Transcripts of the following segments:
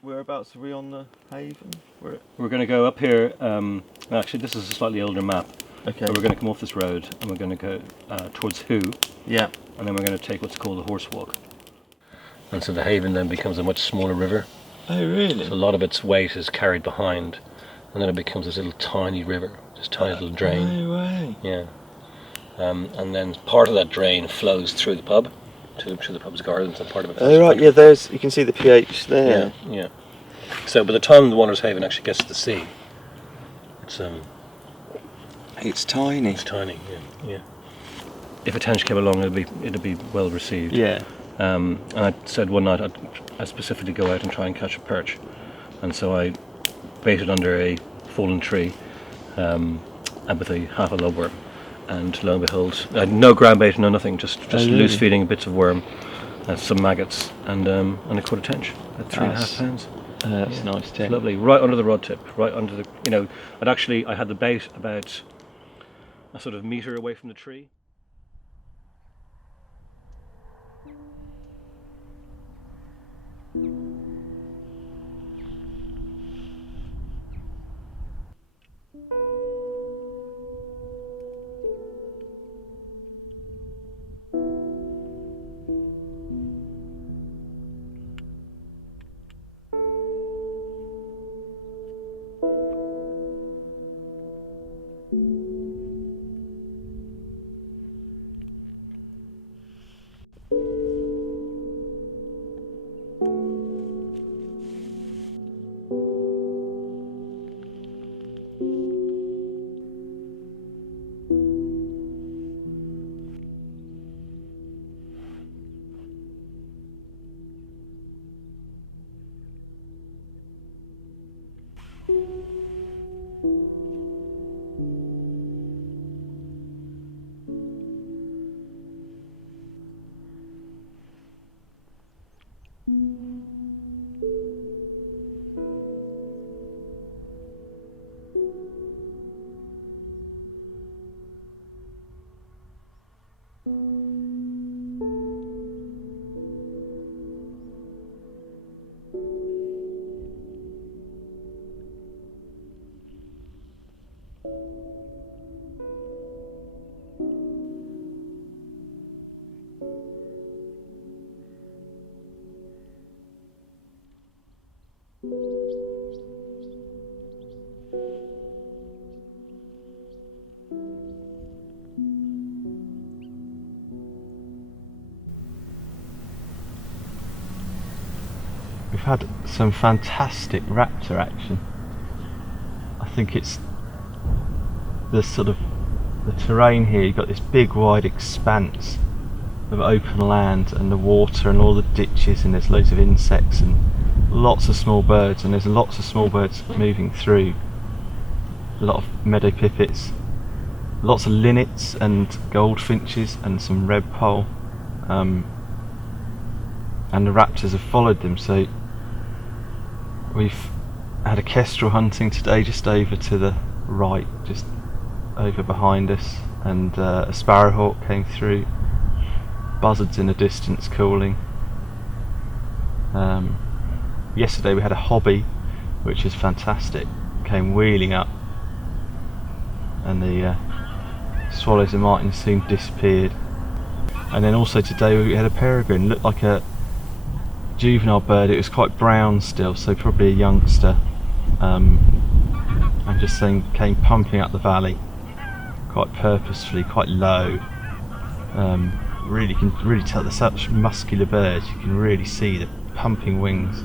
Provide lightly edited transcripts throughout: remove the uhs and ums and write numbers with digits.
Whereabouts are we on the Haven? We're going to go up here. Actually, this is a slightly older map. Okay. So we're going to come off this road and we're going to go towards Who. Yeah. And then we're going to take what's called the horse walk. And so the Haven then becomes a much smaller river. Oh, really? So a lot of its weight is carried behind, and then it becomes this little tiny river, this tiny little drain. No way. Yeah. And then part of that drain flows through the pub, through the pub's gardens, and part of it. Oh, right. Yeah. You can see the pH there. Yeah. So by the time the Wanderers Haven actually gets to the sea, it's tiny. It's tiny. Yeah. If a tench came along, it'd be well received. Yeah. And I said one night I'd specifically go out and try and catch a perch, and so I baited under a fallen tree, and with half a lobworm, and lo and behold, I had no ground bait, no nothing, just loose feeding bits of worm, some maggots, and I caught a tench at 3.5 pounds. That's nice too. Lovely, right under the rod tip, right under the. I had the bait about a sort of metre away from the tree. We've had some fantastic raptor action. I think it's the terrain here. You've got this big wide expanse of open land and the water and all the ditches, and there's loads of insects and lots of small birds, and there's lots of small birds moving through. A lot of meadow pipits, lots of linnets and goldfinches and some redpoll, and the raptors have followed them. So we've had a kestrel hunting today just over to the right, just over behind us, and a sparrowhawk came through, buzzards in the distance calling. Yesterday we had a hobby, which is fantastic, came wheeling up, and the swallows and martins soon disappeared. And then also today we had a peregrine, looked like a juvenile bird. It was quite brown still, so probably a youngster, and just saying came pumping up the valley quite purposefully, quite low. You can really tell they're such muscular birds. You can really see the pumping wings.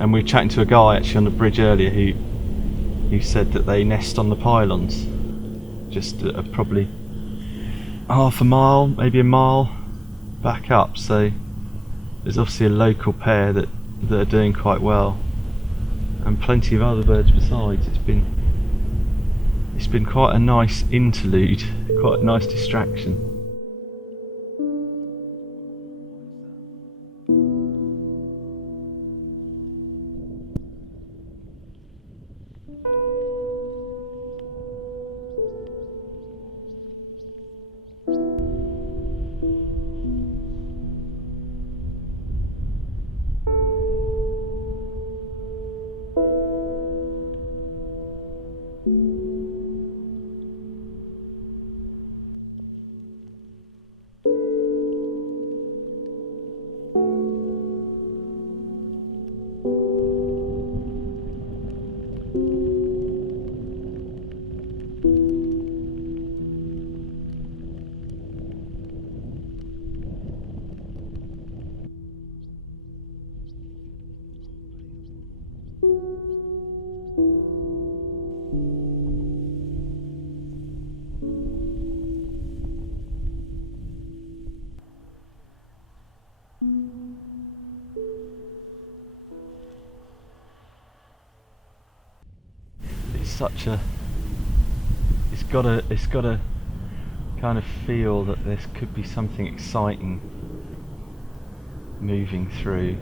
And we were chatting to a guy actually on the bridge earlier who said that they nest on the pylons, just probably half a mile, maybe a mile back up. So there's obviously a local pair that are doing quite well, and plenty of other birds besides. It's been quite a nice interlude, quite a nice distraction. such a, it's got to kind of feel that there could be something exciting moving through.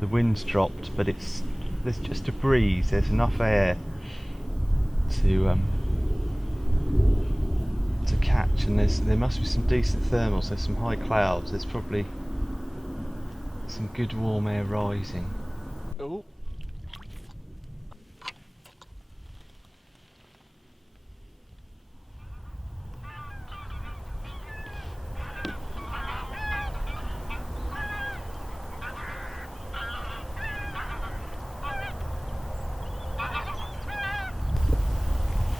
The wind's dropped, but there's just a breeze. There's enough air to catch, and there must be some decent thermals. There's some high clouds. There's probably some good warm air rising. Oh.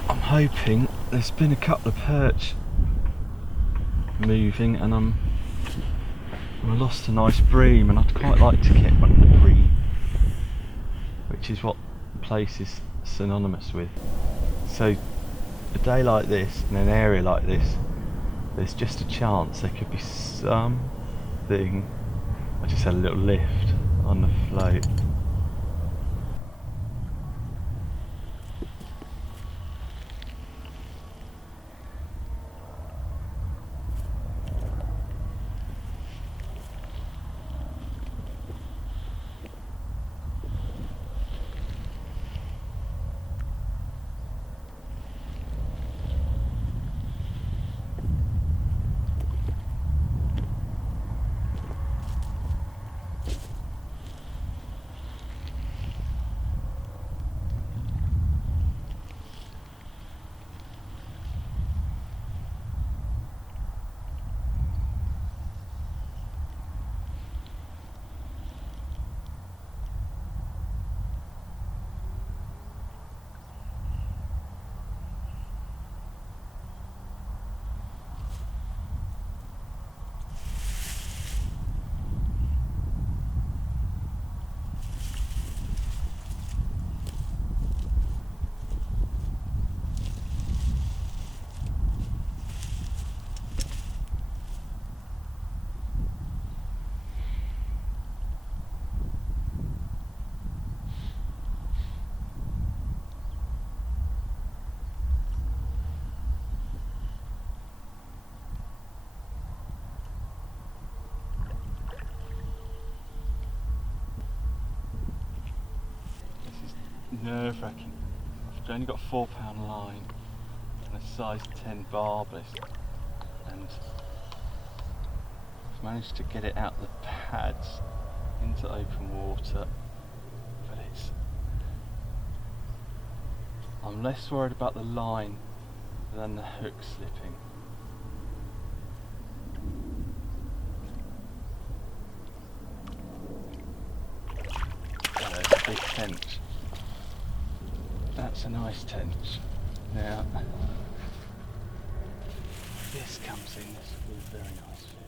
I'm hoping. There's been a couple of perch moving, and I lost a nice bream, and I'd quite like to get one of the bream, which is what the place is synonymous with. So a day like this, in an area like this, there's just a chance there could be something. I just had a little lift on the float. Nerve-wracking. I've only got a 4-pound line and a size 10 barbless, and I've managed to get it out the pads into open water, but I'm less worried about the line than the hook slipping. There's a big tench. That's a nice tench. Now, if this comes in, this will be a very nice fish.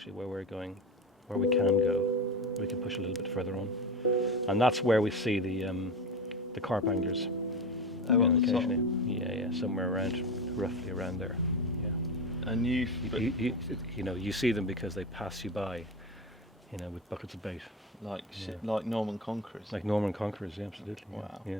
actually where we're going, where we can go. We can push a little bit further on, and that's where we see the carp anglers. Oh, on the top. Occasionally. Yeah, somewhere around, roughly around there. Yeah. And you, You see them because they pass you by, with buckets of bait. like Yeah. like Norman Conquerors. Like Norman Conquerors, yeah, absolutely. Wow. Yeah.